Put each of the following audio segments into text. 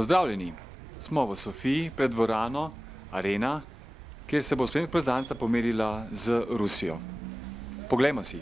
Pozdravljeni! Smo v Sofiji pred dvorano Arena, kjer se bo slovenska reprezentanca pomerila z Rusijo. Poglejmo si.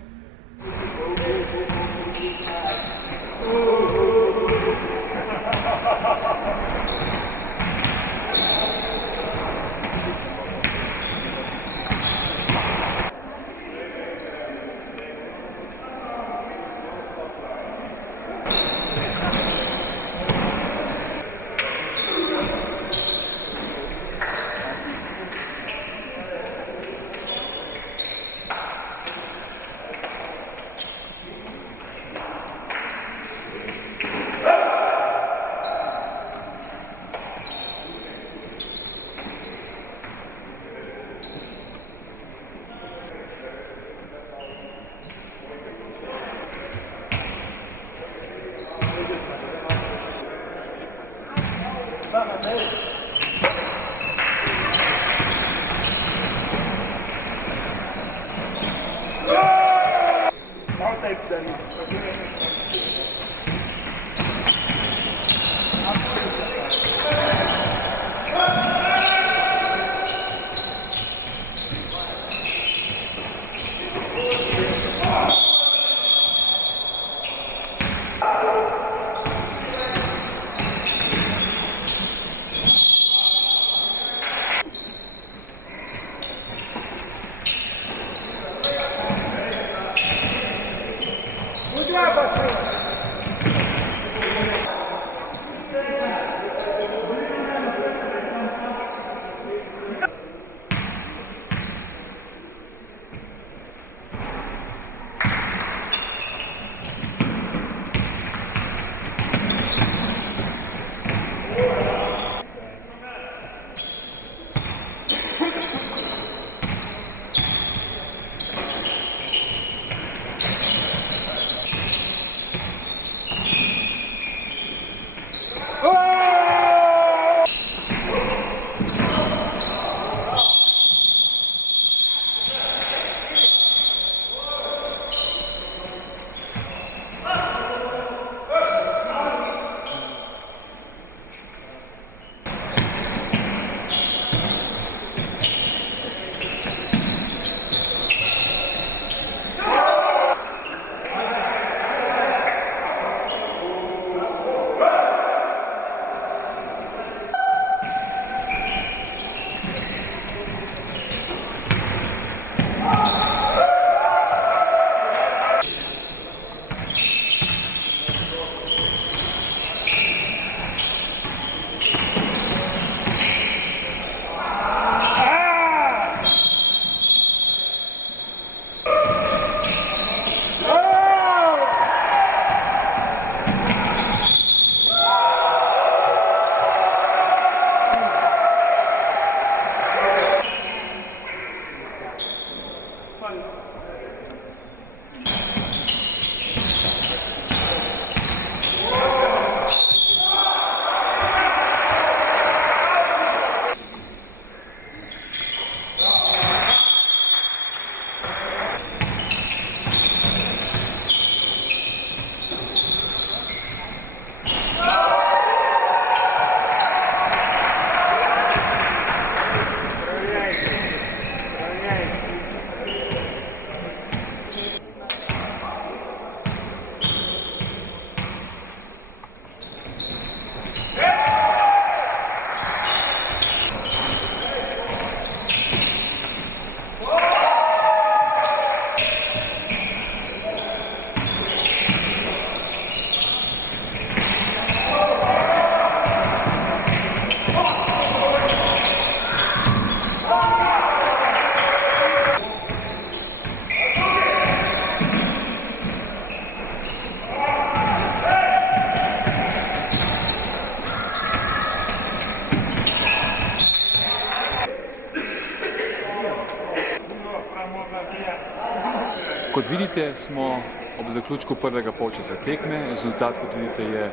Kot vidite, smo ob zaključku prvega polčasa tekme. Rezultat, kot vidite, je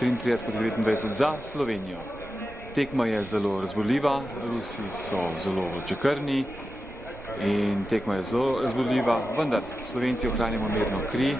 33:29 za Slovenijo. Tekma je zelo razburljiva, Rusi so zelo vročekrvni in tekma je zelo razburljiva, vendar Slovenci ohranjamo mirno kri.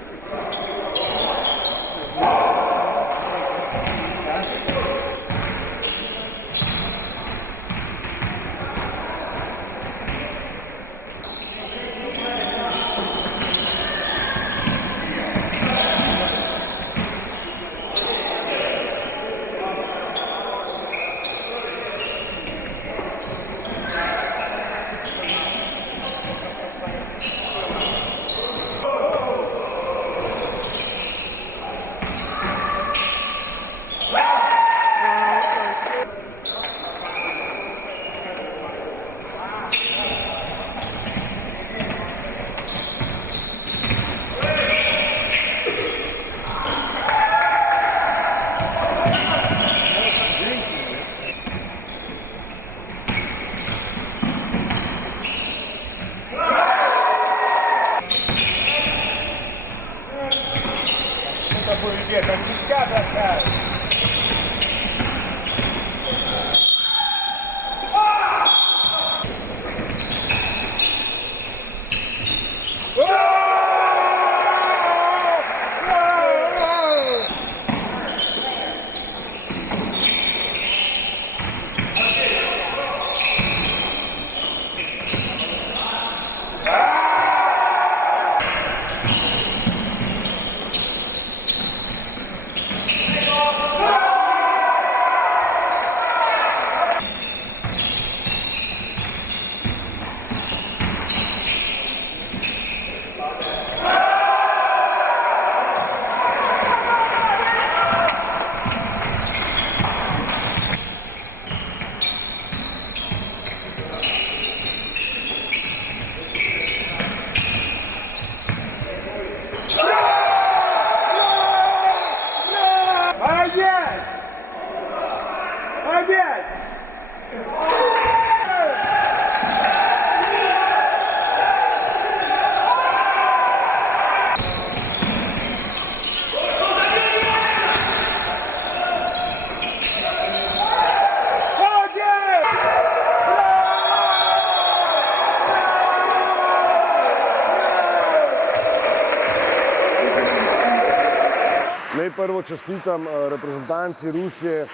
Zdaj prvo čestitam reprezentanci Rusije,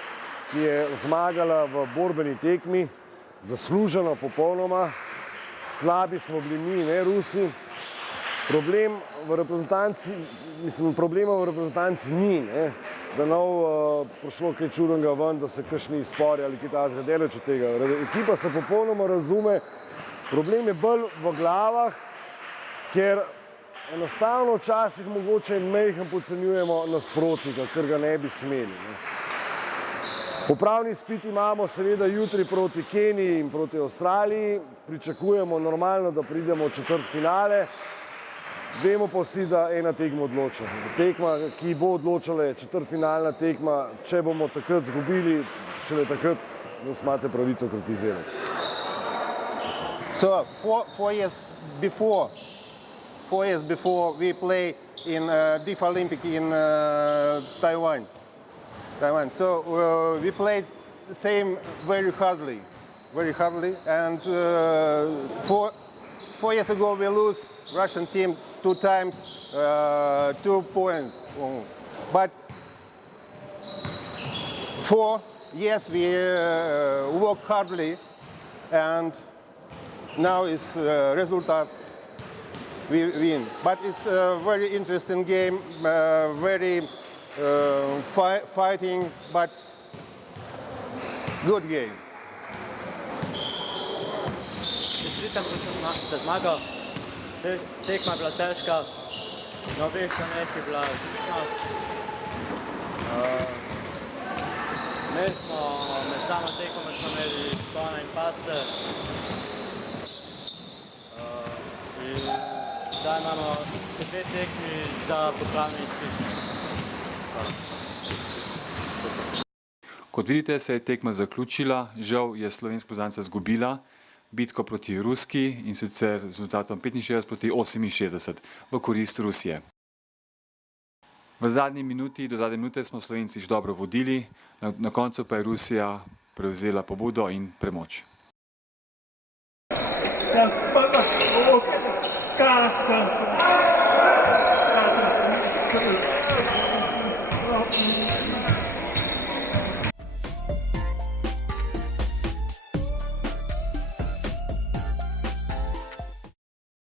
ki je zmagala v borbeni tekmi, zasluženo popolnoma. Slabi smo bili mi, ne Rusi. Problema v reprezentanci ni, ne? Da prišlo kaj čudnega ven, da se kakšni spori ali kaj takega, daleč od tega. Ekipa se popolnoma razume, problem je bolj v glavah, ker enostavno včasih mogoče majhen podcenjujemo nasprotnika, ker ga ne bi smeli. Ne? Popravni izpit imamo seveda jutri proti Keniji in proti Avstraliji, pričakujemo normalno, da pridemo v četrtfinale. Vemo pa vsi, da ena tekma odloča. Tekma, ki bo odločala, je četrtfinalna tekma. Če bomo takrat izgubili, šele takrat nas imate pravico kritizirati. So, 4 years before we play in Deaf Olympic in Taiwan. So we played the same very hardly, and 4 years ago we lose Russian team 2 times, 2 points. But 4 years we work hardly, and now is result we win. But it's a very interesting game, very fighting, but good game. Čestitam, ko sem zmagal. Tekma je bila težka, na obeh straneh je bila odličnost. Med samo tekmo smo imeli spone in padce. In zdaj imamo še 2 tekmi za popravni izpit. Kot vidite, se je tekma zaključila, žal je slovenska reprezentanca izgubila bitko proti Ruski in sicer z rezultatom 65 proti 68 v korist Rusije. V zadnji minuti, do zadnje minute smo Slovenci že dobro vodili, na koncu pa je Rusija prevzela pobudo in premoč. Ja,